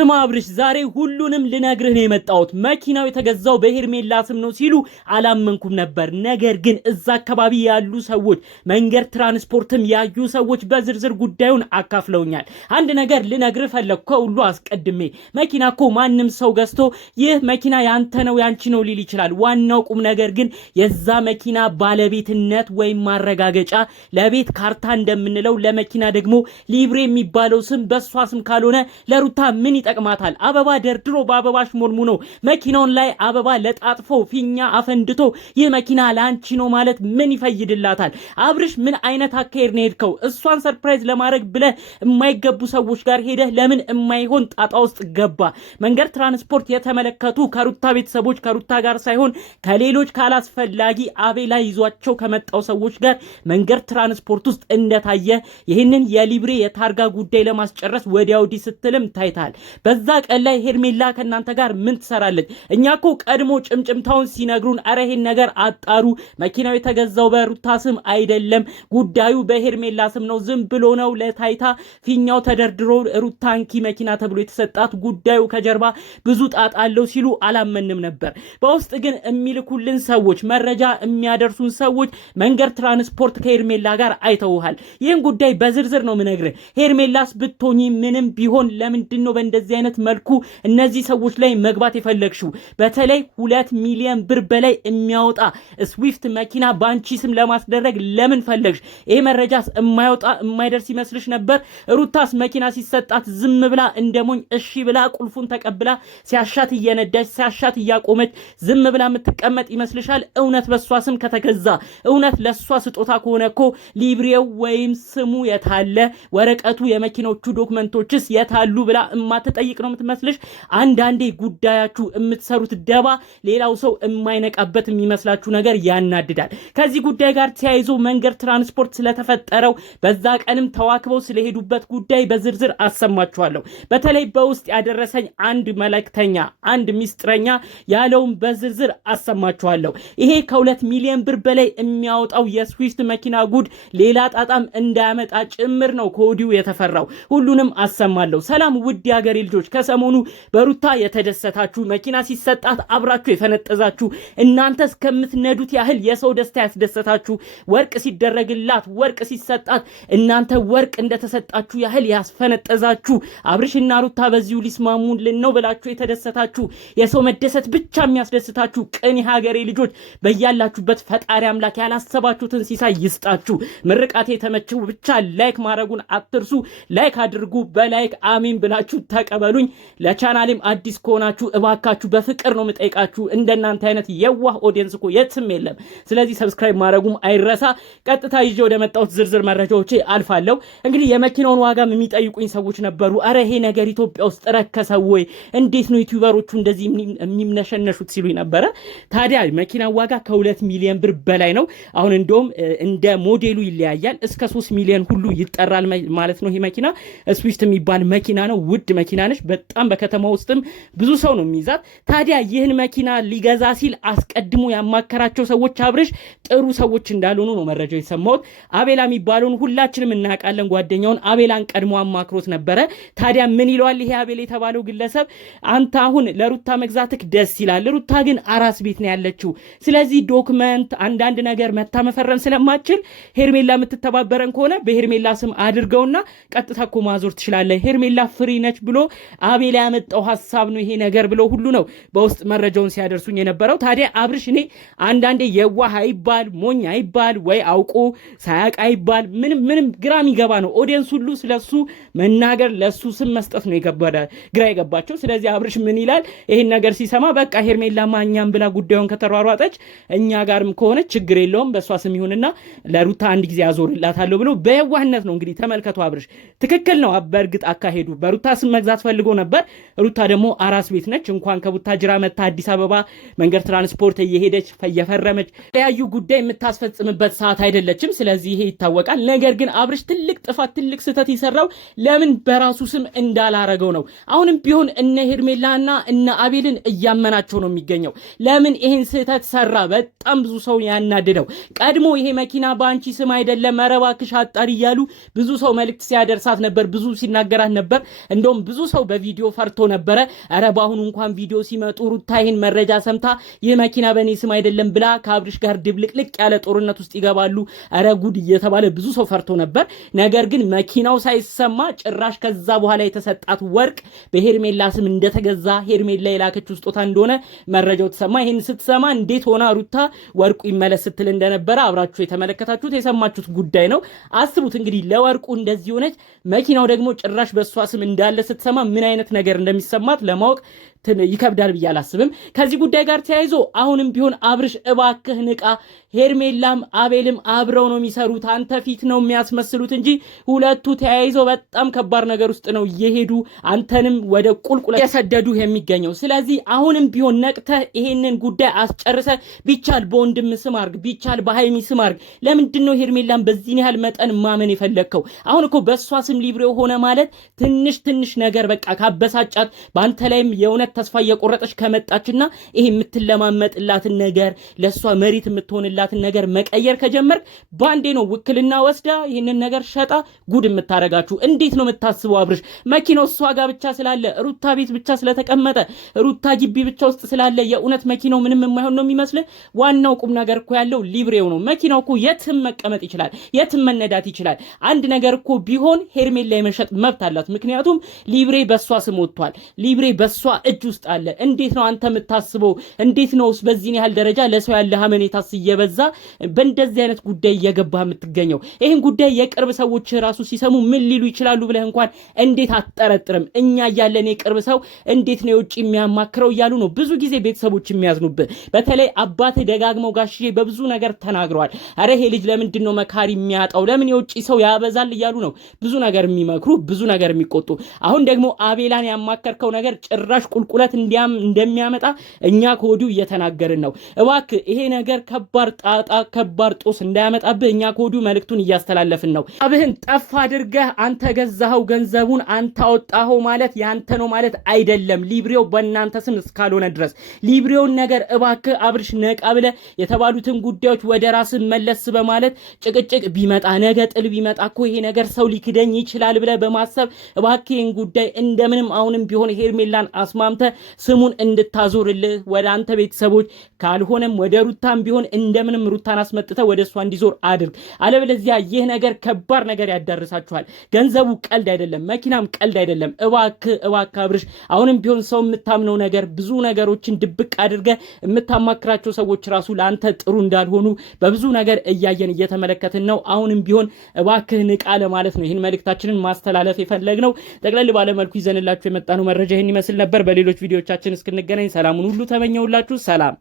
ስማ አብርሽ ዛሬ ሁሉንም ልነግርህ ነው የመጣሁት። መኪናው የተገዛው በሄርሜላ ስም ነው ሲሉ አላመንኩም ነበር። ነገር ግን እዛ አካባቢ ያሉ ሰዎች መንገድ ትራንስፖርትም ያዩ ሰዎች በዝርዝር ጉዳዩን አካፍለውኛል። አንድ ነገር ልነግርህ ፈለግኩ ከሁሉ አስቀድሜ። መኪና እኮ ማንም ሰው ገዝቶ ይህ መኪና ያንተ ነው ያንቺ ነው ሊል ይችላል። ዋናው ቁም ነገር ግን የዛ መኪና ባለቤትነት ወይም ማረጋገጫ ለቤት ካርታ እንደምንለው ለመኪና ደግሞ ሊብሬ የሚባለው ስም በሷ ስም ካልሆነ ለሩታ ምን ይጠቅማታል? አበባ ደርድሮ በአበባሽ ሞልሙኖ መኪናውን ላይ አበባ ለጣጥፎ ፊኛ አፈንድቶ ይህ መኪና ላንቺ ነው ማለት ምን ይፈይድላታል? አብርሽ ምን አይነት አካሄድ ነው ሄድከው? እሷን ሰርፕራይዝ ለማድረግ ብለህ የማይገቡ ሰዎች ጋር ሄደህ ለምን የማይሆን ጣጣ ውስጥ ገባ? መንገድ ትራንስፖርት የተመለከቱ ከሩታ ቤተሰቦች ከሩታ ጋር ሳይሆን ከሌሎች ካላስፈላጊ አቤላ ይዟቸው ከመጣው ሰዎች ጋር መንገድ ትራንስፖርት ውስጥ እንደታየ ይህንን የሊብሬ የታርጋ ጉዳይ ለማስጨረስ ወዲያው ዲ ስትልም ታይታል። በዛ ቀን ላይ ሄርሜላ ከናንተ ጋር ምን ትሰራለች? እኛኮ ቀድሞ ጭምጭምታውን ሲነግሩን አረ ይሄን ነገር አጣሩ፣ መኪናው የተገዛው በሩታ ስም አይደለም፣ ጉዳዩ በሄርሜላ ስም ነው፣ ዝም ብሎ ነው ለታይታ ፊኛው ተደርድሮ ሩታንኪ መኪና ተብሎ የተሰጣት፣ ጉዳዩ ከጀርባ ብዙ ጣጣ አለው ሲሉ አላመንም ነበር። በውስጥ ግን የሚልኩልን ሰዎች መረጃ የሚያደርሱን ሰዎች መንገድ ትራንስፖርት ከሄርሜላ ጋር አይተውሃል። ይህን ጉዳይ በዝርዝር ነው ምነግርህ። ሄርሜላስ ብትሆኚ ምንም ቢሆን ለምንድን ነው በእንደዚህ አይነት መልኩ እነዚህ ሰዎች ላይ መግባት የፈለግሽው? በተለይ 2 ሚሊዮን ብር በላይ የሚያወጣ ስዊፍት መኪና ባንቺ ስም ለማስደረግ ለምን ፈለግሽ? ይሄ መረጃስ የማይወጣ የማይደርስ ይመስልሽ ነበር? ሩታስ መኪና ሲሰጣት ዝም ብላ እንደሞኝ እሺ ብላ ቁልፉን ተቀብላ ሲያሻት እየነዳች ሲያሻት እያቆመች ዝም ብላ የምትቀመጥ ይመስልሻል? እውነት በሷ ስም ከተገዛ እውነት ለሷ ስጦታ ከሆነ እኮ ሊብሬው ወይም ስሙ የታለ ወረቀቱ የመኪኖቹ ዶክመንቶችስ የታሉ ብላ እማትጠይቅ ነው የምትመስልሽ? አንዳንዴ ጉዳያችሁ የምትሰሩት ደባ ሌላው ሰው የማይነቃበት የሚመስላችሁ ነገር ያናድዳል። ከዚህ ጉዳይ ጋር ተያይዞ መንገድ ትራንስፖርት ስለተፈጠረው በዛ ቀንም ተዋክበው ስለሄዱበት ጉዳይ በዝርዝር አሰማችኋለሁ። በተለይ በውስጥ ያደረሰኝ አንድ መልእክተኛ አንድ ሚስጥረኛ ያለውን በዝርዝር አሰማችኋለሁ። ይሄ ከ2 ሚሊዮን ብር በላይ የሚያወጣው የስዊፍት መኪና ጉድ ሌላ ጣጣም እንዳያመጣ ጭምር ነው ከወዲሁ የተፈራው። ሁሉንም አሰማለሁ። ሰላም ውድ የሀገሬ ልጆች፣ ከሰሞኑ በሩታ የተደሰታችሁ መኪና ሲሰጣት አብራችሁ የፈነጠዛችሁ እናንተ እስከምትነዱት ያህል የሰው ደስታ ያስደሰታችሁ ወርቅ ሲደረግላት ወርቅ ሲሰጣት እናንተ ወርቅ እንደተሰጣችሁ ያህል ያስፈነጠዛችሁ አብርሽና ሩታ በዚሁ ሊስማሙልን ነው ብላችሁ የተደሰታችሁ የሰው መደሰት ብቻ የሚያስደስታችሁ ቅን የሀገሬ ልጆች በያላችሁበት ፈጣሪ አምላክ ያላሰባችሁትን ሲሳይ ይስጣችሁ። ምርቃቴ የተመቸው ብቻ ላይክ ማድረጉን አትርሱ። ላይክ አድርጉ። በላይክ አሚን ብላችሁ ተቀበሉኝ። ለቻናሌም አዲስ ከሆናችሁ እባካችሁ በፍቅር ነው የምጠይቃችሁ። እንደናንተ አይነት የዋህ ኦዲየንስ እኮ የትም የለም። ስለዚህ ሰብስክራይብ ማድረጉም አይረሳ። ቀጥታ ይዤ ወደ መጣሁት ዝርዝር መረጃዎች አልፋለሁ። እንግዲህ የመኪናውን ዋጋም የሚጠይቁኝ ሰዎች ነበሩ። አረ ይሄ ነገር ኢትዮጵያ ውስጥ ረከሰ ወይ? እንዴት ነው ዩቲዩበሮቹ እንደዚህ የሚምነሸነሹት ሲሉኝ ነበረ። ታዲያ መኪና ዋጋ ከ2 ሚሊዮን ብር በላይ ነው። አሁን እንደውም እንደ ሞዴሉ ይለያያል። እስከ 3 ሚሊዮን ሁሉ ይጠራል ማለት ነው። ይሄ መኪና ስዊፍት የሚባል መኪና ነው። ውድ መኪና ነች። በጣም በከተማ ውስጥም ብዙ ሰው ነው የሚይዛት። ታዲያ ይህን መኪና ሊገዛ ሲል አስቀድሞ ያማከራቸው ሰዎች አብርሽ ጥሩ ሰዎች እንዳልሆኑ ነው መረጃው የሰማሁት። አቤላ የሚባለውን ሁላችንም እናውቃለን። ጓደኛውን አቤላን ቀድሞ አማክሮት ነበረ። ታዲያ ምን ይለዋል ይሄ አቤል የተባለው ግለሰብ? አንተ አሁን ለሩታ መግዛትክ ደስ ይላል፣ ሩታ ግን አራስ ቤት ነው ያለችው። ስለዚህ ዶክመንት አንዳንድ ነገር መታ መፈረም ስለማትችል ሄርሜላ የምትተባበረን ከሆነ በሄርሜላ ስም አድርገውና ቀጥታ እኮ ማዞር ትችላለህ፣ ሄርሜላ ፍሪ ነች ብሎ አቤላ ያመጣው ሐሳብ ነው ይሄ ነገር ብሎ ሁሉ ነው በውስጥ መረጃውን ሲያደርሱኝ የነበረው። ታዲያ አብርሽ እኔ አንዳንዴ የዋህ አይባል ሞኝ አይባል ወይ አውቆ ሳያቅ አይባል ምንም ግራ የሚገባ ነው። ኦዲየንስ ሁሉ ስለሱ መናገር ለሱ ስም መስጠት ነው ግራ የገባቸው። ስለዚህ አብርሽ ምን ይላል ይሄን ነገር ሲሰማ በቃ ሄርሜላ ማኛም ብላ ጉዳዩን ከተሯሯጠች እኛ ጋርም ከሆነ ችግር የለውም በሷ ስም ይሁንና ለሩታ አንድ ጊዜ ያዞርላታለሁ ብሎ በየዋህነት ነው እንግዲህ ተመልከቱ። አብርሽ ትክክል ነው። በእርግጥ አካሄዱ በሩታ ስም መግዛት ፈልጎ ነበር። ሩታ ደግሞ አራስ ቤት ነች። እንኳን ከቡታጅራ መታ አዲስ አበባ መንገድ ትራንስፖርት እየሄደች እየፈረመች ለያዩ ጉዳይ የምታስፈጽምበት ሰዓት አይደለችም። ስለዚህ ይሄ ይታወቃል። ነገር ግን አብርሽ ትልቅ ጥፋት ትልቅ ስህተት የሰራው ለምን በራሱ ስም እንዳላረገው ነው። አሁንም ቢሆን እነ ሄርሜላና እነ አቤልን እያመናቸው ነው የሚገኘው። ለምን ይሄን ስህተት ሰራ? በጣም ብዙ ሰው ያናደደው ቀድሞ ይሄ መኪና ባንቺ ስም አይደለም መረባክሽ አጣሪ እያሉ ብዙ ሰው መልእክት ሲያደርሳት ነበር፣ ብዙ ሲናገራት ነበር። እንደውም ብዙ ሰው በቪዲዮ ፈርቶ ነበረ። አረ ባሁን እንኳን ቪዲዮ ሲመጡ ሩታ ይሄን መረጃ ሰምታ ይህ መኪና በኔ ስም አይደለም ብላ ከአብርሽ ጋር ድብልቅልቅ ያለ ጦርነት ውስጥ ይገባሉ። አረ ጉድ እየተባለ ብዙ ሰው ፈርቶ ነበር። ነገር ግን መኪናው ሳይሰማ ጭራሽ ከዛ በኋላ የተሰጣት ወርቅ በሄርሜላ ስም እንደተገዛ ሄርሜላ የላከችው ስጦታ እንደሆነ መረጃው ተሰማ። ይሄን ስትሰማ እንዴት ሆና ሩታ ወርቁ ይመለስ ስትል እንደነበረ አብራችሁ የተመለከታችሁት የሰማችሁት ጉዳይ ነው። አስቡት እንግዲህ ለወርቁ እንደዚህ ሆነች፣ መኪናው ደግሞ ጭራሽ በሷ ስም እንዳለ ስትሰማ ምን አይነት ነገር እንደሚሰማት ለማወቅ ይከብዳል ብዬ አላስብም። ከዚህ ጉዳይ ጋር ተያይዞ አሁንም ቢሆን አብርሽ እባክህ ንቃ። ሄርሜላም አቤልም አብረው ነው የሚሰሩት፣ አንተ ፊት ነው የሚያስመስሉት እንጂ ሁለቱ ተያይዘው በጣም ከባድ ነገር ውስጥ ነው እየሄዱ አንተንም ወደ ቁልቁለት የሰደዱ የሚገኘው። ስለዚህ አሁንም ቢሆን ነቅተህ ይሄንን ጉዳይ አስጨርሰ፣ ቢቻል በወንድም ስም አርግ፣ ቢቻል በሃይሚ ስም አርግ። ለምንድን ነው ሄርሜላም በዚህን ያህል መጠን ማመን የፈለግከው? አሁን እኮ በሷ ስም ሊብሬው ሆነ ማለት ትንሽ ነገር በቃ ካበሳጫት በአንተ ላይም የእውነት ተስፋ እየቆረጠች ከመጣችና ይሄ የምትለማመጥላትን ነገር ለሷ መሪት የምትሆንላትን ነገር መቀየር ከጀመርክ ባንዴ ነው ውክልና ወስዳ ይሄንን ነገር ሸጣ ጉድ የምታረጋችሁ። እንዴት ነው የምታስበው አብርሽ? መኪናው እሷ ጋር ብቻ ስላለ ሩታ ቤት ብቻ ስለተቀመጠ ሩታ ግቢ ብቻ ውስጥ ስላለ የእውነት መኪናው ምንም የማይሆን ነው የሚመስልህ? ዋናው ቁም ነገር እኮ ያለው ሊብሬው ነው። መኪናው እኮ የትም መቀመጥ ይችላል፣ የትም መነዳት ይችላል። አንድ ነገር እኮ ቢሆን ሄርሜላ የመሸጥ መብት አላት። ምክንያቱም ሊብሬ በሷ ስም ወጥቷል፣ ሊብሬ በሷ እጅ ውስጥ አለ። እንዴት ነው አንተ የምታስበው? እንዴት ነው በዚህን ያህል ደረጃ ለሰው ያለ ሀመኔታስ እየበዛ በእንደዚህ አይነት ጉዳይ እየገባህ የምትገኘው? ይህን ጉዳይ የቅርብ ሰዎች ራሱ ሲሰሙ ምን ሊሉ ይችላሉ ብለህ እንኳን እንዴት አትጠረጥርም? እኛ እያለን የቅርብ ሰው እንዴት ነው የውጭ የሚያማክረው እያሉ ነው ብዙ ጊዜ ቤተሰቦች የሚያዝኑብህ። በተለይ አባትህ ደጋግመው ጋሽዬ በብዙ ነገር ተናግረዋል። አረ ይሄ ልጅ ለምንድን ነው መካሪ የሚያጣው? ለምን የውጭ ሰው ያበዛል እያሉ ነው ብዙ ነገር የሚመክሩ፣ ብዙ ነገር የሚቆጡ። አሁን ደግሞ አቤላን ያማከርከው ነገር ጭራሽ ቁልቁለት እንደሚያመጣ እኛ ከወዲሁ እየተናገርን ነው። እባክህ ይሄ ነገር ከባድ ጣጣ ከባድ ጦስ እንዳያመጣብህ እኛ ከወዲሁ መልእክቱን እያስተላለፍን ነው። አብህን ጠፍ አድርገህ አንተ ገዛኸው ገንዘቡን አንተ አወጣኸው ማለት ያንተ ነው ማለት አይደለም። ሊብሬው በእናንተ ስም እስካልሆነ ድረስ ሊብሬውን ነገር እባክህ አብርሽ ነቃ ብለህ የተባሉትን ጉዳዮች ወደ ራስህ መለስ በማለት ጭቅጭቅ ቢመጣ ነገ ጥል ቢመጣ እኮ ይሄ ነገር ሰው ሊክደኝ ይችላል ብለህ በማሰብ እባክህ ይህን ጉዳይ እንደምንም አሁንም ቢሆን ሄርሜላን አስማምተ ስሙን እንድታዞርልህ ወደ አንተ ቤተሰቦች ካልሆነም ወደ ሩታም ቢሆን እንደምንም ሩታን አስመጥተ ወደ እሷ እንዲዞር አድርግ። አለበለዚያ ይህ ነገር ከባድ ነገር ያዳርሳችኋል። ገንዘቡ ቀልድ አይደለም፣ መኪናም ቀልድ አይደለም። እባክህ አብርሽ አሁንም ቢሆን ሰው የምታምነው ነገር ብዙ ነገሮችን ድብቅ አድርገህ የምታማክራቸው ሰዎች ራሱ ለአንተ ጥሩ እንዳልሆኑ በብዙ ነገር እያየን እየተመለከትን ነው። አሁንም ቢሆን እባክህ ንቃ ለማለት ነው ይህን መልእክታችንን ማስተላለፍ የፈለግነው። ጠቅለል ባለመልኩ ይዘንላችሁ የመጣነው መረጃ ይህን ይመስል ነበር። በሌሎች ቪዲዮቻችን እስክንገናኝ ሰላሙን ሁሉ ተመኘውላችሁ። ሰላም።